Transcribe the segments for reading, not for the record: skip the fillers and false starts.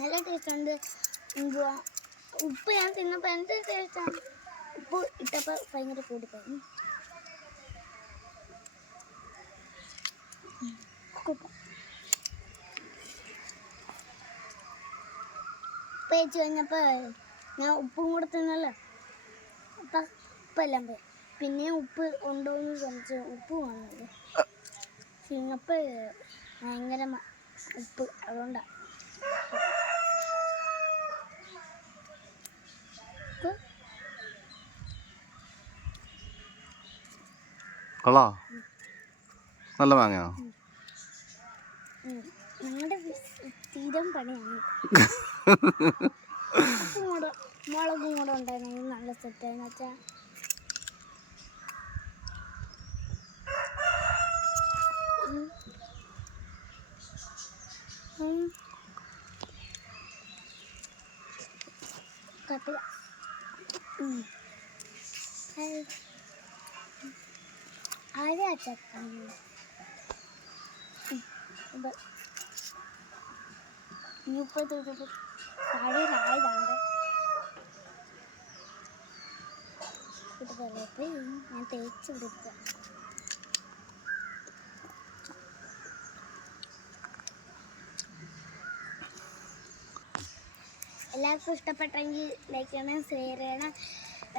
നല്ല ടേസ്റ്റ് ഉണ്ട്. എന്തുവാ ഉപ്പ് ഞാൻ തിന്നപ്പോൾ എന്ത് ടേസ്റ്റാണ്. ഉപ്പ് ഇട്ടപ്പോൾ ഭയങ്കര കൂടിപ്പോയി. ഉപ്പ് വെച്ച് കഴിഞ്ഞപ്പോൾ ഞാൻ ഉപ്പും കൂടെ തിന്നല്ലോ. അപ്പം ഉപ്പെല്ലാം പോയി. പിന്നെ ഉപ്പ് ഉണ്ടോ എന്ന് ശ്രമിച്ചു. ഉപ്പ് വന്നത് തിന്നപ്പോൾ ഭയങ്കര ഉപ്പ്. അതുകൊണ്ടാണ് കൊള്ളാ. നല്ല മാങ്ങയാ. ഞങ്ങളുടെ സ്ഥിരം പണിയാണ്. മുളകും കൂടെ ഉണ്ടായിരുന്നെങ്കിൽ നല്ല സെറ്റായെന്ന് വെച്ചാൽ കുഴപ്പമില്ല. ആരെയാ ചക്ക ഇനിയിപ്പോൾ താഴെയായതാണ്. ഇതുപോലെ ഞാൻ തേച്ച് കൊടുക്കുക. എല്ലാവർക്കും ഇഷ്ടപ്പെട്ടെങ്കിൽ ലൈക്ക് ചെയ്യണം, ഷെയർ ചെയ്യണം.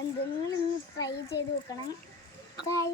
എന്തെങ്കിലും ഒന്ന് ട്രൈ ചെയ്ത് നോക്കണം. ബൈ.